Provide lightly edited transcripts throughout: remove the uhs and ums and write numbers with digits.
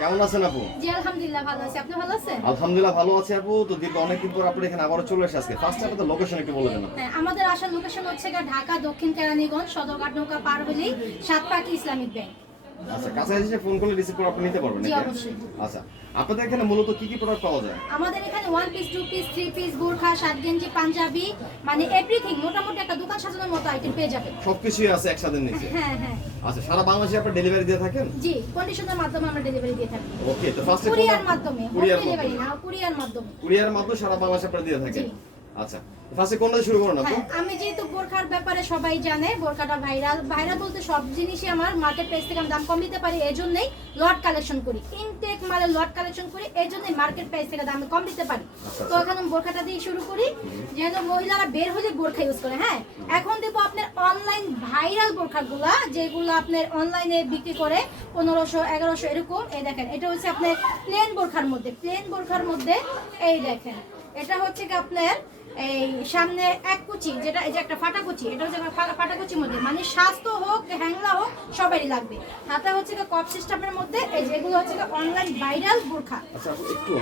কেমন আছেন আপু? জি আলহামদুলিল্লাহ ভালো আছি। আপনি ভালো আছেন? আলহামদুলিল্লাহ ভালো আছি আপু। তো দীর্ঘ অনেকদিন পর আপনি এখানে আবারও চলে এসে আজকে ফার্স্ট আপনাদের লোকেশন একটু বলে দেন। হ্যাঁ, আমাদের আসার লোকেশন হচ্ছে ঢাকা দক্ষিণ কেরানীগঞ্জ সদরঘাট নৌকা পার হলেই সাতপাকি ইসলামিক ব্যাংক। আচ্ছা, কাছাকাছি এসে ফোন করলে রিসিভ করে আপনি নিতে পারবেন জি নাকি? অবশ্যই। আচ্ছা, আপনাদের এখানে মূলত কি কি প্রোডাক্ট পাওয়া যায়? আমাদের এখানে 1 পিস 2 পিস 3 পিস বোরখা শার্ট গেঞ্জি পাঞ্জাবি মানে এভরিথিং মোটামুটি একটা দোকান সাজানোর মতো আইটেম পেয়ে যাবেন। সবকিছুই আছে একসাথে নিচে। হ্যাঁ হ্যাঁ আচ্ছা, সারা বাংলাদেশে আপনি ডেলিভারি দিয়ে থাকেন? জি, কন্ডিশনের মাধ্যমে আমরা ডেলিভারি দিয়ে থাকি। ওকে, তো ফার্স্টে কুরিয়ার মাধ্যমে, কুরিয়ার ডেলিভারি না, কুরিয়ার মাধ্যমে। কুরিয়ার মাধ্যমে সারা বাংলাদেশে আপনি দিয়ে থাকেন? জি। আচ্ছা, ফার্স্টে কোনটা দিয়ে শুরু করুন আপু? হ্যাঁ, আমি যেহেতু বোরখার ব্যাপারে সবাই জানে, বোরখাটা ভাইরাল বলতে সব জিনিসই আমার মার্কেট প্রাইস থেকে আমি দাম কম দিতে পারি, এজন্যই লট কালেকশন করি, ইনটেক মালের লট কালেকশন করি, এজন্যই মার্কেট প্রাইস থেকে দাম কম দিতে পারি। তো এখন আমি বোরখাটা দিয়ে শুরু করি, যেহেতু মহিলারা বের হলে বোরখা ইউজ করে। হ্যাঁ, এখন দেবো আপনার অনলাইন ভাইরাল বোরখাগুলা, যেগুলো আপনার অনলাইনে বিক্রি করে 1500 1100 এরকম। এই দেখেন, এটা হচ্ছে আপনার প্লেন বোরখার মধ্যে এই দেখেন, এটা হচ্ছে কি আপনার এই সামনে এক কুচি, যেটা এই যে একটা ফাটা কুচি, এটা হচ্ছে ফাটা কুচির মধ্যে, মানে স্বাস্থ্য হোক হ্যাংলা হোক সবারই লাগবে। হাতে হচ্ছে কি কপ সিস্টেমের মধ্যে, এই যেগুলো হচ্ছে কি অনলাইন ভাইরাল বোরখা। আচ্ছা আপু, একটু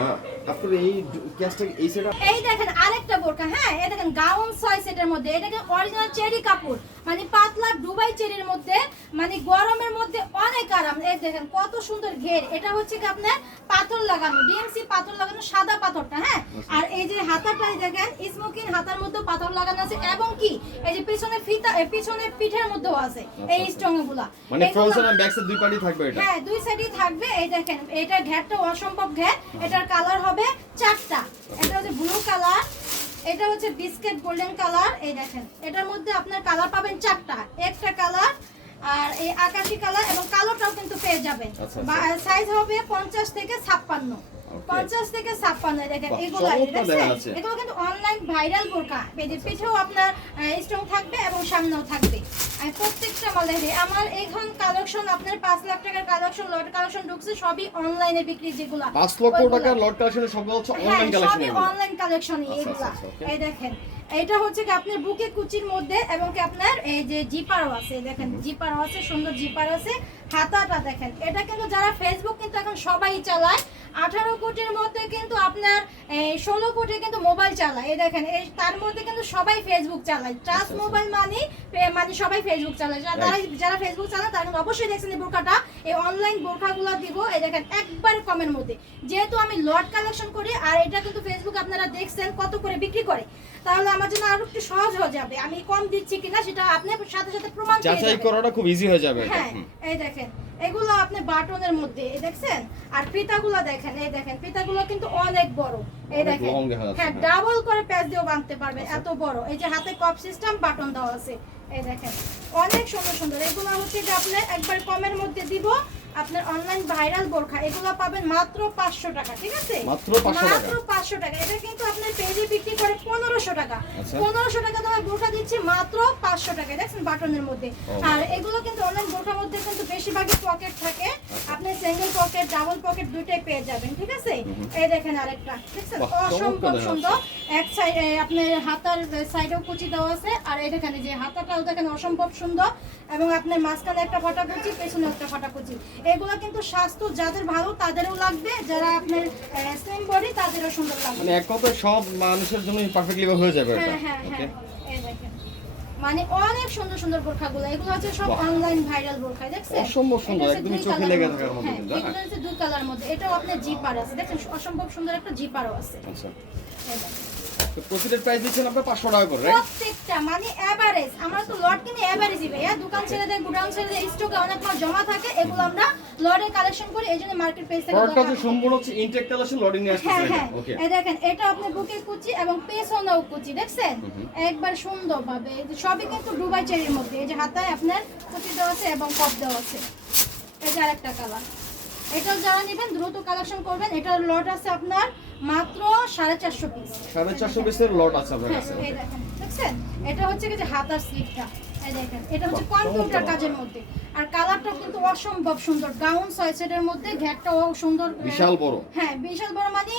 আপনার এই ক্যাশটা এই সেটআপ এই দেখেন আরেকটা বোরখা। হ্যাঁ, এই দেখেন গাউন 6 সেটের মধ্যে, এটাকে অরিজিনাল চেরি কাপড়, মানে পাতলা দুবাই চেরির মধ্যে, মানে গরমের মধ্যে অনেক আরাম। এই দেখেন কত সুন্দর ঘের, এটা হচ্ছে কি আপনার পাথর লাগানো, ডিএমসি পাথর লাগানো, সাদা পাথরটা। হ্যাঁ, আর এই যে হাতাটাই দেখেন স্মোকিং হাতার মধ্যে পাথর লাগানো আছে, এবং কি এই যে পিছনে ফিতা, পিছনে পিঠের মধ্যেও আছে এই স্ট্রং গুলা, মানে ফ্রন্ট সাইড আর ব্যাক সাইড দুই পার্টি থাকবে এটা? হ্যাঁ, দুই সাইডই থাকবে। এই দেখেন এটা ঘেরটা অসম্ভব ঘের, এটার কালার হবে 4টা। এটা হচ্ছে ব্লু কালার, এটা হচ্ছে বিস্কিট গোল্ডেন কালার। এই দেখেন এটার মধ্যে আপনার কালার পাবেন 4টা, একটা কালার আর এই আকাশী কালার, এবং কালোটাও কিন্তু পেয়ে যাবেন। সাইজ হবে 50 থেকে 56, 50 থেকে 56। দেখেন এগুলো এগুলো কিন্তু অনলাইন ভাইরাল বোরকা, পিঠেও আপনার স্ট্রং থাকবে এবং সামনেও থাকবে। আমি প্রত্যেকটা মালে আমার এখন কালেকশন আপনার 5 লাখ টাকার কালেকশন, লট কালেকশন ঢুকছে, সবই অনলাইনে বিক্রি। যেগুলো 5 লক্ষ টাকার লট কালেকশন সবগুলো হচ্ছে অনলাইন কালেকশন, সবই অনলাইন কালেকশনই এগুলো। এই দেখেন এটা হচ্ছে কি আপনার বুকে কুচির মধ্যে, এবং কি আপনার এই যে জিপারও আছে। দেখেন জিপারও আছে, সুন্দর জিপার আছে। হাতাটা দেখেন, এটা কিন্তু যারা ফেসবুক কিন্তু এখন সবাই চালায়, 18 কোটির মধ্যে কিন্তু আপনার 16 কোটি কিন্তু মোবাইল চালায়। এই দেখেন তার মধ্যে কিন্তু সবাই ফেসবুক চালায়। ট্রাস্ট মোবাইল মানে সবাই ফেসবুক চালায়। যারা ফেসবুক চালায় তারা কিন্তু অবশ্যই দেখছেন এই বোরকাটা, এই অনলাইন বোরকাগুলো দিব। এই দেখেন একবার কমের মধ্যে, যেহেতু আমি লট কালেকশন করি, আর এটা কিন্তু ফেসবুক আপনারা দেখছেন কত করে বিক্রি করে, তাহলে আমার জন্য আরো একটু সহজ হয়ে যাবে। আমি কম দিচ্ছি কিনা সেটা আপনি সাথে সাথে প্রমাণ পেয়ে যাবেন, যাচাই করাটা খুব ইজি হয়ে যাবে। হ্যাঁ, এই দেখেন এগুলো আপনি বাটনের মধ্যে দেখছেন, আর ফিতাগুলো দেখেন, এই দেখেন ফিতাগুলো কিন্তু অনেক বড়। এই দেখেন, হ্যাঁ, ডাবল করে প্যাচ দিয়েও বাঁধতে পারবে, এত বড়। এই যে হাতে কপ সিস্টেম বাটন দেওয়া আছে। এই দেখেন অনেক সুন্দর সুন্দর। এগুলো হচ্ছে যে আপনি একবার কমের মধ্যে দিব, আপনার অনলাইন ভাইরাল বোরখা, এগুলো পাবেন মাত্র 500 টাকা। ঠিক আছে, মাত্র 500 টাকা। এটা কিন্তু আপনার পেজে বিক্রি করে 1500 টাকা। 1500 টাকা দামে বোরখা দিচ্ছি মাত্র 500 টাকা। দেখছেন বাটনের মধ্যে। আর এগুলো কিন্তু অনলাইন বোরখার মধ্যে কিন্তু বেশিরভাগই পকেট থাকে, আপনি সিঙ্গেল পকেট ডাবল পকেট দুইটাই পেয়ে যাবেন। ঠিক আছে, এই দেখেন আরেকটা, দেখছেন অসম্ভব সুন্দর। এক সাইডে আপনার হাতার সাইডেও কুচি দেওয়া আছে, আর এই দেখেন যে হাতাটাও দেখেন অসম্ভব সুন্দর, এবং আপনার মাঝখানে একটা ফাটা কুচি, পেছনে একটা ফাটা কুচি। এগুলো কিন্তু স্বাস্থ্য যাদের ভালো তাদেরও লাগবে, যারা আপনার স্লিম বডি তাদেরও সুন্দর লাগবে। মানে এক কথায় সব মানুষের জন্য পারফেক্টলি হয়ে যাবে এটা। হ্যাঁ হ্যাঁ, এই দেখেন মানে অনেক সুন্দর সুন্দর বোরখাগুলো, এগুলো হচ্ছে সব অনলাইন ভাইরাল বোরখা। দেখছেন অসম্ভব সুন্দর, একদম চোখে লেগে থাকার মতো কিন্তু। হ্যাঁ, এটা হচ্ছে দুই কালার মধ্যে, এটাও আপনার জিপার আছে। দেখেন অসম্ভব সুন্দর একটা জিপারও আছে। আচ্ছা, এই দেখেন তো প্রসিডের প্রাইস দিচ্ছেন আপনি 500 টাকা করে, রাইট? প্রত্যেকটা মানে এভারেজ, আমরা তো লট কিনে এভারেজই ভাইয়া, দোকান ছেড়ে দেয়, গোডাউন ছেড়ে দেয়, স্টকে অনেক মাল জমা থাকে, এগুলো আমরা লটে কালেকশন করি, এইজন্য মার্কেট প্রাইস থেকে প্রোডাক্টটা হচ্ছে সম্পূর্ণ হচ্ছে ইনটেক কালেকশন লডিং নিয়ে আসছে। হ্যাঁ, ওকে, এই দেখেন এটা আপনি বুকে কুচি এবং পেছনেও কুচি, দেখছেন একবার সুন্দর ভাবে। সবই কিন্তু দুবাই চেরির মধ্যে। এই যে হাতায় আপনার কুচি দেওয়া আছে এবং কপ দেওয়া আছে। এই যে আরেকটা কালার, এটা যারা নেবেন দ্রুত কালেকশন করবেন। এটার লট আছে আপনার মাত্র 450 পিস। 450 পিসের লট আছে আপনার কাছে। এই দেখেন, দেখছেন এটা হচ্ছে কি যে হাতার স্লিপটা। এই দেখেন এটা হচ্ছে কম্পিউটার কাজের মধ্যে, আর কালারটা কিন্তু অসম্ভব সুন্দর, গাউন 6 সেটের মধ্যে ঘেরটাও সুন্দর, বিশাল বড়। হ্যাঁ বিশাল বড়, মানে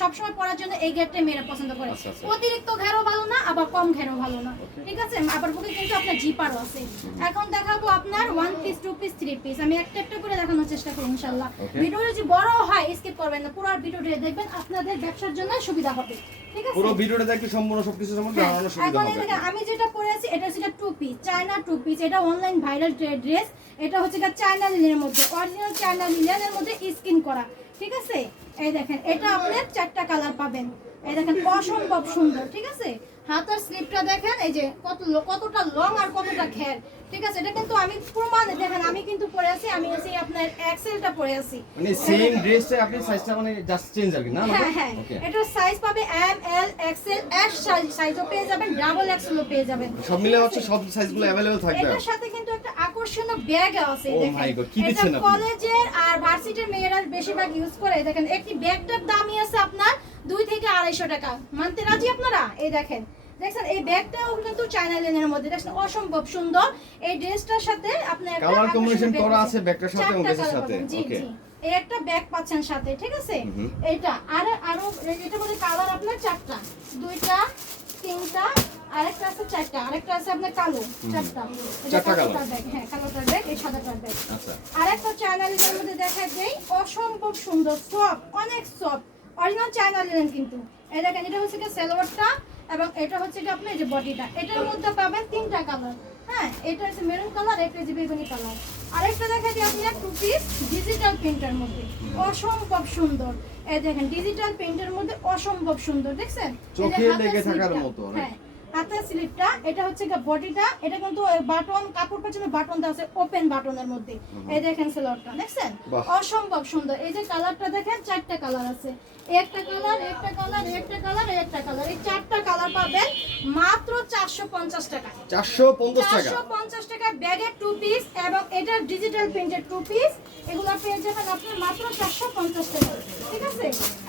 সবসময় পরার জন্য এই ঘেরটা মেয়েরা পছন্দ করে। আচ্ছা, আচ্ছা। অতিরিক্ত ঘেরও ভালো না, আবার কম ঘেরও ভালো না, ঠিক আছে। আবার বুকে কিন্তু আপনার জিপারও আছে। এখন দেখাবো আপনার 1 পিস 2 পিস 3 পিস, আমি একটা একটা করে দেখানোর চেষ্টা করি ইনশাআল্লাহ। ভিডিওটা যদি বড় হয় স্কিপ করবেন না, পুরো ভিডিওটা দেখবেন, আপনাদের ব্যবসার জন্য সুবিধা হবে, ঠিক আছে। পুরো ভিডিওটা দেখলে সম্পূর্ণ সবকিছু সম্বন্ধে হ্যাঁ, জানানোর সুবিধা এখন হবে। দেখেন আমি যেটা পরে আছি এটা হচ্ছে 2 পিস চায়না 2 পিস, এটা অনলাইন ভাইরাল ড্রেস। এটা হচ্ছে চায়না লিনেনের মধ্যে, অরিজিনাল চায়না লিনেনের মধ্যে স্কিন করা, ঠিক আছে। এই দেখেন এটা আপনার 4টা কালার পাবেন, এই দেখেন অসম্ভব সুন্দর, ঠিক আছে। হাতার স্লিপটা দেখেন, এই যে কতটা লং আর কতটা ঘের, ঠিক আছে। এটা কিন্তু আমি প্রমাণ দেখেন, আমি কিন্তু পরে আছি, আমি আছি আপনার এক্সেলটা পরে আছি, মানে সেম ড্রেসটা আপনি সাইজটা মানে জাস্ট চেঞ্জ আর কি না? হ্যাঁ হ্যাঁ। ওকে, এটা সাইজ পাবে এম এল এক্সেল এস সাইজও পেয়ে যাবেন, ডাবল এক্সেলও পেয়ে যাবেন, সব মিলে হচ্ছে সব সাইজগুলো अवेलेबल থাকবে। এটার সাথে কিন্তু একটা আকর্ষণীয় ব্যাগ আছে, Oh দেখেন my God, কি এটা দিচ্ছেন আপনি? কলেজের আর ভার্সিটির মেয়েরা বেশিরভাগ ইউজ করে। দেখেন একটি ব্যাগটার দামই আছে আপনার 2 থেকে 250 টাকা, মানতে রাজি আপনারা? এই দেখেন, দেখছেন এই ব্যাগটাও কিন্তু চায়না লিনেনের মধ্যে, দেখছেন অসম্ভব সুন্দর। এই ড্রেসটার সাথে আপনি একটা কালার কম্বিনেশন আকর্ষণীয় করা ব্যাগ আছে ব্যাগটার সাথে এবং 4টা ড্রেসের কালার সাথে। পাবেন। জি ওকে, জি, এই একটা ব্যাগ পাচ্ছেন সাথে, ঠিক আছে। এটা আরো এটার মধ্যে কালার আপনার 4টা, 2টা 3টা, আরেকটা আছে 4টা, আরেকটা আছে আপনার কালো 4টা। এটা 4টা কালার। কালোটার ব্যাগ, হ্যাঁ কালোটার ব্যাগ, এই সাদাটার ব্যাগ। আচ্ছা, আরেকটা চায়না লিনেনের মধ্যে দেখা যায় অসম্ভব সুন্দর, সফট, অনেক সফট, অরিজিনাল চায়না লিনেন কিন্তু। এই দেখেন এটা হচ্ছে কি সালোয়ারটা, এবং এটা হচ্ছে কি আপনার এই যে বডিটা। এটার মধ্যে পাবেন 3টা কালার, হ্যাঁ এটা হচ্ছে মেরুন কালার, এটা হচ্ছে বেগুনি কালার। আরেকটা দেখা যায় আপনার 2 পিস ডিজিটাল প্রিন্টের মধ্যে, অসম্ভব সুন্দর। এই দেখেন ডিজিটাল প্রিন্টের মধ্যে অসম্ভব সুন্দর, দেখছেন এই যে চোখে হাতের লেগে থাকার স্লিপটা, মতো অনেক। হ্যাঁ হাতের স্লিপটা, এটা হচ্ছে বডিটা, এটা কিন্তু বাটন, কাপড় পেছনে বাটন দেওয়া আছে, ওপেন বাটনের মধ্যে। এই দেখেন সেলরটা, দেখছেন বাহ। অসম্ভব সুন্দর। এই যে কালারটা দেখেন, 4টা কালার আছে, একটা কালার, একটা কালার, একটা কালার, একটা কালার, এই 4টা কালার পাবেন মাত্র 450 টাকা। 450 টাকা। 450 টাকা ব্যাগের 2 পিস, এবং এটা ডিজিটাল প্রিন্টের 2 পিস, এগুলো পেয়ে যাবেন আপনি মাত্র 450 টাকা, ঠিক আছে।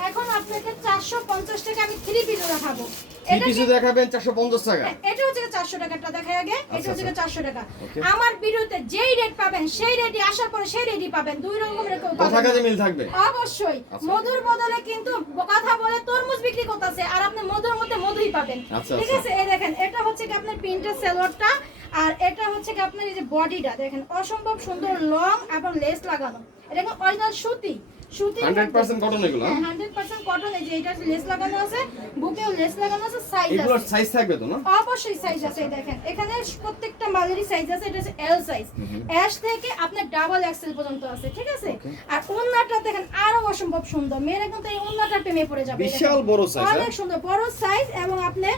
এখন আপনাকে 450 টাকা আমি 3 পিস দেখাবো। থ্রি পিসও দেখাবেন 450 টাকা। হ্যাঁ, এটা হচ্ছে 400 টাকাটা দেখাই আগে, এটা হচ্ছে 400 টাকা। Okay. আমার ভিডিওতে যেই রেট পাবেন সেই রেটই আসার পরে সেই রেটই পাবেন, দুই রকমের কেউ কথা পাবেন কাজে না। মিল থাকবে। অবশ্যই আচ্ছা। মধুর বদলে কিন্তু কথা বলে তরমুজ বিক্রি করতেছে, আর আপনি মধুর মধ্যে মধুই পাবেন, আচ্ছা, ঠিক আচ্ছা। আছে। এই দেখেন এটা হচ্ছে কি আপনার প্রিন্টের সালোয়ারটা, আর এটা হচ্ছে কি আপনার এই যে বডিটা দেখেন অসম্ভব সুন্দর লং এবং লেস লাগানো। এটা কিন্তু অরিজিনাল সুতি, সুতি 100% কটন এগুলো, হ্যাঁ 100% কটন। এই যে এটা লেস লাগানো আছে, বুকেও লেস লাগানো আছে, সাইজ এগুলোর আছে, সাইজ থাকবে তো না? অবশ্যই সাইজ আছে। এই দেখেন এখানে প্রত্যেকটা মালেরই সাইজ আছে, এটা হচ্ছে এল সাইজ, এস থেকে আপনার ডাবল এক্সেল পর্যন্ত আছে, ঠিক আছে। আর ওন্নাটা দেখেন আরো অসম্ভব সুন্দর, মেয়েরা কিন্তু এই ওন্নাটার প্রেমে পড়ে যাবে, বিশাল বড় সাইজ, অনেক সুন্দর বড় সাইজ, এবং আপনি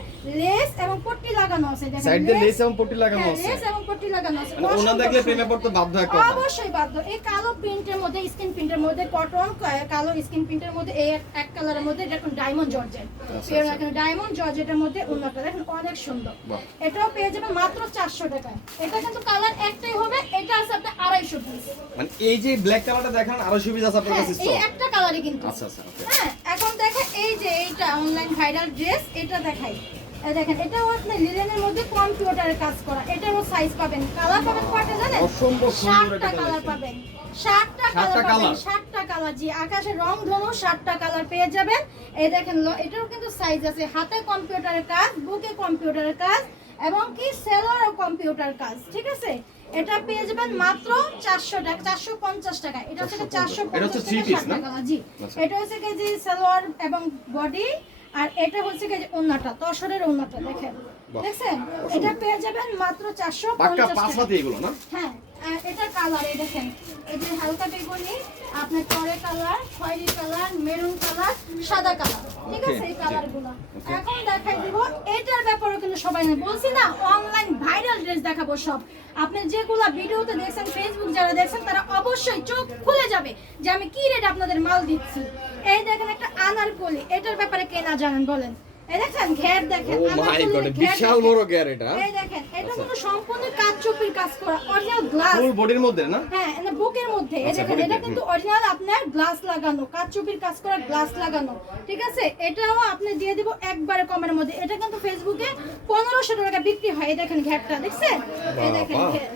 লেস এবং পট্টি লাগানো আছে, দেখেন সাইড দিয়ে লেস এবং পট্টি লাগানো হ্যাঁ, আছে। লেস এবং পট্টি লাগানো আছে, মানে ওনা অসম্ভব দেখলে সুন্দর। প্রেমে পড়তে বাধ্য এক কথা। অবশ্যই বাধ্য। এই কালো প্রিন্টের মধ্যে, স্কিন প্রিন্টের মধ্যে, কটন কালো স্কিন প্রিন্টের মধ্যে, এই এক কালারের মধ্যে দেখুন ডায়মন্ড জর্জেট, আচ্ছা। ডায়মন্ড জর্জেটের মধ্যে উন্নত দেখুন অনেক সুন্দর। বাহ। এটাও পেয়ে যাবেন মাত্র 400 টাকায়। এটা কিন্তু কালার একটাই হবে, এটা আছে আপনার 250 পিস। মানে এই যে ব্ল্যাক কালারটা দেখান 250 পিস আছে আপনার হ্যাঁ কাছে এই স্টক। একটা কালারই কিন্তু। আচ্ছা আচ্ছা, ওকে। হ্যাঁ এখন দেখেন এই যে এইটা অনলাইন ভাইরাল ড্রেস, এটা দেখাই। এই দেখেন এটাও আপনার লিনেনের মধ্যে কম্পিউটারের কাজ করা, এটারও সাইজ পাবেন, কালার পাবেন কয়টা জানেন? অসম্ভব সুন্দর 60টা একটা কালার কালেকশন। পাবেন, 60টা 60টা কালার পাবেন, কালার? 60টা কালার, জি আকাশের রং ধনু 60টা কালার পেয়ে যাবেন। এই দেখেন এটারও কিন্তু সাইজ আছে, হাতে কম্পিউটারের কাজ, বুকে কম্পিউটারের কাজ, এবং কি সেলর ও কম্পিউটার কাজ, ঠিক আছে। এটা পেয়ে যাবেন মাত্র 400 টাকা, 450 টাকা। এটা হচ্ছে 450 এটা হচ্ছে 450 থ্রি টাকা, পিস 60টা না? কালার, জি। আচ্ছা। এটা হচ্ছে কি যে সালোয়ার এবং বডি, আর এটা হচ্ছে কি যে ওন্নাটা, তসরের ওন্নাটা দেখেন, বাহ, দেখছেন। এটা পেয়ে যাবেন মাত্র পাক্কা 450 পাঁচ টাকা। হাতে এগুলো না? হ্যাঁ আর এটা কালার, এই দেখেন এই যে হালকা বেগুনি, আপনার টরে কালার, খয়েরি কালার, মেরুন কালার, সাদা কালার, ঠিক আছে এই কালারগুলো। এখন দেখাই দিব এটার ব্যাপারেও কিন্তু সবাই না, বলছি না অনলাইন ভাইরাল ড্রেস দেখাবো সব। আপনি যেগুলা ভিডিওতে দেখছেন, ফেসবুক যারা দেখছেন তারা অবশ্যই চোখ খুলে যাবে যে আমি কি রেট আপনাদের মাল দিচ্ছি। এই দেখেন একটা আনারকলি, এটার ব্যাপারে কে না জানেন বলেন? এই দেখেন ঘের দেখেন ও মাই গড, বিশাল বড় গ্যার এটা। এই দেখেন এটা কোনো সম্পূর্ণ কাচচুপির কাজ করা অরিজিনাল গ্লাস। ফুল বডির মধ্যে না? হ্যাঁ এটা বুকের মধ্যে। এই আচ্ছা, দেখেন বুকের এটা মধ্যে, কিন্তু অরিজিনাল আপনার গ্লাস লাগানো, কাচচুপির কাজ করা গ্লাস লাগানো, ঠিক আছে? এটাও আপনি দিয়ে দিব একবারে কমের মধ্যে। এটা কিন্তু ফেসবুকে 1500 টাকা বিক্রি হয়। এই দেখেন ঘেরটা দেখছেন? এই দেখেন বাহ। ঘের,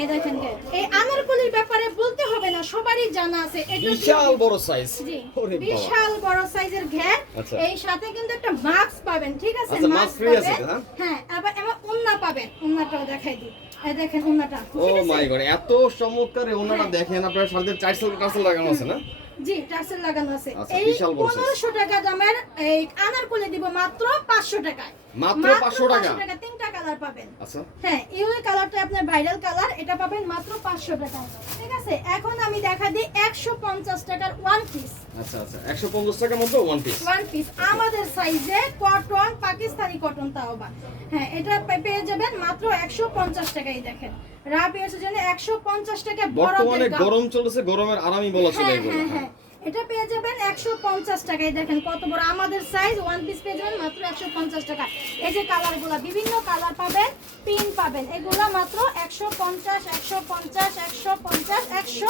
এই দেখেন ঘের। এই আনারকলির ব্যাপারে বলতে হবে না, সবারই জানা আছে। এটা বিশাল বড় সাইজ। জি ওরে বাবা। বিশাল বড় সাইজের ঘের। আচ্ছা। এই সাথে কিন্তু একটা মাস্ক পাবেন, ঠিক আছে? আচ্ছা, মাস্ক mask free আছে, পাবেন। হ্যাঁ? হ্যাঁ, আবার ওন্না পাবেন। ওন্নাটাও দেখাই দিই। এই দেখেন ওন্নাটা, ও ঠিক আছে? মাই গড, এত চমৎকার এই ওনাটা দেখেন, আপনার সাথে টার্সেল লাগানো আছে না? জি টার্সেল লাগানো আছে। আচ্ছা, এই বিশাল বড় size। 1500 টাকা দামের এই আনারকলি দিব মাত্র 500 টাকায়। মাত্র 500 টাকা? 500 টাকা তিনটা কালার পাবেন। আচ্ছা, হ্যাঁ এই কালারটা আপনার ভাইরাল কালার, এটা পাবেন মাত্র 500 টাকায়, ঠিক আছে? এখন আমি দেখা দিই 150 টাকার ওয়ান পিস। আচ্ছা, আচ্ছা, 150 টাকার মধ্যে ওয়ান পিস। ওয়ান পিস আমাদের সাইজে কটন, পাকিস্তানি কটন তাও বা। হ্যাঁ এটা পেয়ে যাবেন মাত্র 150 টাকায়। দেখেন রাবিয়াসের জন্য 150 টাকা বর্তমানে বড়দের গাউন। গরম চলছে, গরমের আরামই বলা চলে হ্যাঁ, এগুলো। হ্যাঁ, হ্যাঁ। এটা পেয়ে যাবেন 150 টাকায়। দেখেন কত বড় আমাদের সাইজ, ওয়ান পিস পেয়ে যাবেন মাত্র 150 টাকা। এই যে কালারগুলো, বিভিন্ন কালার পাবেন, পিন পাবেন, এগুলো মাত্র 150 150 150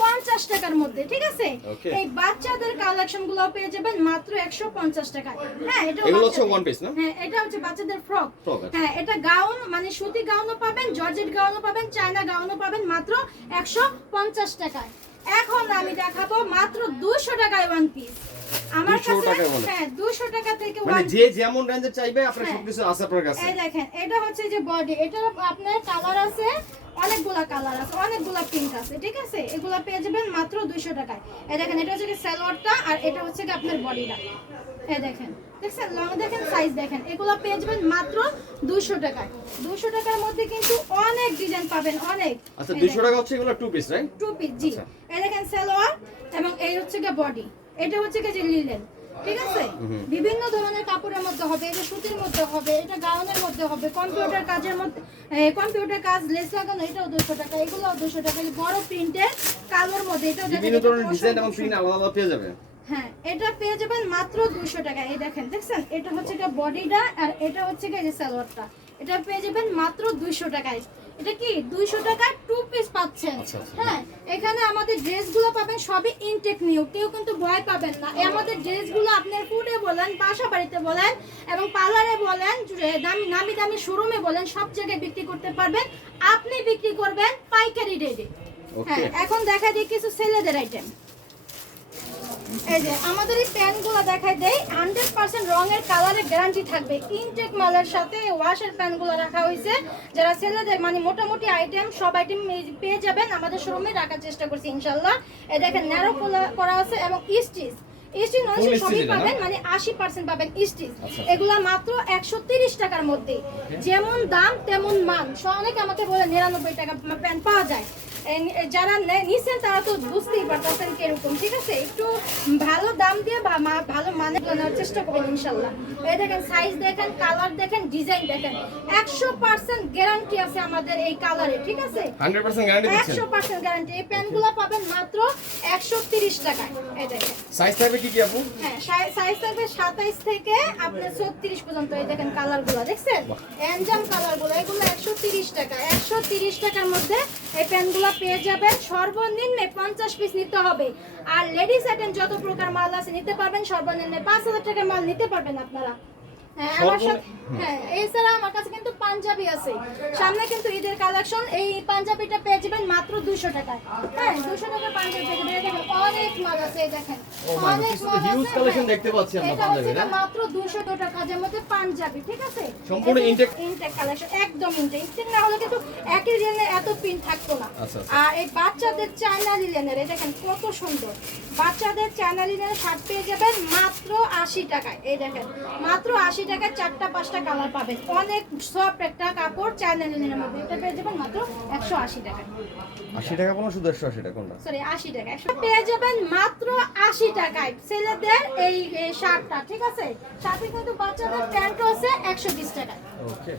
150 টাকার মধ্যে, ঠিক আছে? Okay. এই বাচ্চাদের কালেকশন গুলো পেয়ে যাবেন মাত্র 150 টাকায়। হ্যাঁ এটা এগুলো হচ্ছে one piece না? হ্যাঁ এটা হচ্ছে বাচ্চাদের ফ্রক। Frock, আচ্ছা। হ্যাঁ এটা গাউন, মানে সুতি গাউনও পাবেন, জর্জেট গাউনও পাবেন, চায়না গাউনও পাবেন মাত্র 150 টাকায়। এখন আমি দেখাবো মাত্র 200 টাকায় ওয়ান পিস। আমার 200 কাছে টাকায় বলে? হ্যাঁ 200 টাকা থেকে মানে ওয়ান যে যেমন রেঞ্জে চাইবে আপনার হ্যাঁ। সবকিছু আছে আপনার কাছে। এই দেখেন এটা হচ্ছে যে বডি, এটা আপনার কালার আছে, অনেকগুলা কালার আছে, অনেকগুলা প্রিন্ট আছে, ঠিক আছে? এগুলা পেয়ে যাবেন মাত্র 200 টাকায়। এই দেখেন এটা হচ্ছে কি সালোয়ারটা, আর এটা হচ্ছে কি আপনার বডিটা। এই দেখেন দেখছেন, লং দেখেন, সাইজ দেখেন, এগুলা পেয়ে যাবেন মাত্র 200 টাকায়। 200 টাকার মধ্যে কিন্তু অনেক ডিজাইন পাবেন, অনেক। আচ্ছা, 200 টাকা হচ্ছে এগুলো two piece, right? Two piece, জি। আচ্ছা। এই দেখেন সালোয়ার, এবং এই হচ্ছে কি বডি, এটা হচ্ছে কি যে লিলেন, ঠিক আছে? বিভিন্ন ধরনের কাপড়ের মধ্যে হবে, এটা সুতির মধ্যে হবে, এটা গাউনের মধ্যে হবে, কম্পিউটার কাজের মধ্যে, কম্পিউটার কাজ লেস লাগানো, এটাও 200 টাকা, এগুলোও 200 টাকা। এই বড় প্রিন্টের কালোর মধ্যে, এটাও দেখেন, বিভিন্ন এটা ধরনের পশম ডিজাইন এবং পশম। প্রিন্ট আলাদা আলাদা পেয়ে যাবে। হ্যাঁ এটা পেয়ে যাবেন মাত্র 200 টাকা। এই দেখেন দেখছেন, এটা হচ্ছে কি বডিটা, আর এটা হচ্ছে কি যে সালোয়ারটা, এটা পেয়ে যাবেন মাত্র 200 টাকায়। এটা কি 200 টাকায় টু পিস পাচ্ছেন। আচ্ছা, আচ্ছা। হ্যাঁ এখানে আমাদের ড্রেসগুলো পাবেন সবই ইনটেক নিউ, কেউ কিন্তু ভয় পাবেন না। এই আমাদের ড্রেসগুলো আপনার ফুডে বলেন, বাসা বাড়িতে বলেন, এবং পার্লারে বলেন, নামি দামি শোরুমে বলেন, সব জায়গায় বিক্রি করতে পারবেন। আপনি বিক্রি করবেন পাইকারি রেটে। হ্যাঁ এখন দেখা যায় কিছু ছেলেদের আইটেম। এই যে আমাদের এই প্যান্টগুলো দেখাই দেই, 100% রঙের কালারের গ্যারান্টি থাকবে। ইনটেক মালের সাথে ওয়াশের প্যান্টগুলো রাখা হয়েছে, যারা ছেলেদের মানে মোটামুটি আইটেম, সব আইটেম পেয়ে যাবেন আমাদের শোরুমে, রাখার চেষ্টা করছি ইনশাল্লাহ। এই দেখেন ন্যারো করা আছে, এবং স্টিচ Full সবই stitch এটা না? পাবেন, মানে 80% পাবেন স্টিচ। আচ্ছা। এগুলা মাত্র 130 টাকার মধ্যে, যেমন দাম তেমন মান। অনেকে আমাকে বলে 99 টাকা প্যান্ট পাওয়া যায়। যারা নিচ্ছেন তারা তো বুঝতেই পারতেছেন কিরকম, ঠিক আছে? একটু ভালো দাম দিয়ে বা ভালো মানে নেওয়ার চেষ্টা করবেন ইনশাল্লাহ। এই দেখেন সাইজ দেখেন, কালার দেখেন, ডিজাইন দেখেন, 100% গ্যারান্টি আছে আমাদের এই কালারে, ঠিক আছে? 100% গ্যারান্টি দিচ্ছেন? 100% গ্যারান্টি। এই প্যান্টগুলো পাবেন মাত্র 130 টাকায়। এই দেখেন সাইজ থাকবে কি কি আপু? হ্যাঁ সাইজ থাকবে 27 থেকে আপনার 36 পর্যন্ত। এই দেখেন কালারগুলো দেখছেন, এনজাম কালারগুলো, এগুলো 130 টাকা। 130 টাকার মধ্যে এই প্যান্টগুলো পেয়ে যাবেন। সর্বনিম্ন 50 পিস নিতে হবে। আর লেডিস আইটেম যত প্রকার মাল আছে নিতে পারবেন, সর্বনিম্ন 5000 টাকার মাল নিতে পারবেন আপনারা। হ্যাঁ আমার সাথে, হ্যাঁ এছাড়া আমার কাছে কিন্তু পাঞ্জাবি আছে, সামনে কিন্তু ঈদের কালেকশন। এই পাঞ্জাবিটা পেয়ে যাবেন মাত্র 200 টাকায়। হ্যাঁ 200 টাকা পাঞ্জাবি পেয়ে যাবেন। এই দেখেন অনেক মাল আছে, এই দেখেন অনেক মাল আছে। হিউজ কালেকশন দেখতে পাচ্ছি আমরা এটা হচ্ছে পাঞ্জাবির। মাত্র 200 টাকার মধ্যে পাঞ্জাবি, ঠিক আছে? সম্পূর্ণ intake? ইনটেক কালেকশন, একদম ইনটেক। ইনটেক না হলে কিন্তু একই ডিজাইনের এত প্রিন্ট থাকতো না। আচ্ছা, আচ্ছা। আর এই বাচ্চাদের চায়না লিলেনের, এই দেখেন কত সুন্দর বাচ্চাদের চায়না লিলেনের শার্ট পেয়ে যাবেন মাত্র 80 টাকায়। এই দেখেন মাত্র 80 টাকায় 4টা 5টা কালার পাবেন। অনেক সফট একটা কাপড় চায়না লিলেনের মধ্যে, এটা পেয়ে যাবেন মাত্র 180 টাকায়। 80 টাকা কোনো শুধু 180 টাকা কোনটা? সরি 80 টাকা। পেয়ে যাবেন মাত্র 80 টাকায় ছেলেদের এই শার্টটা, ঠিক আছে? সাথে কিন্তু বাচ্চাদের প্যান্টও আছে 120 টাকায়। ওকে।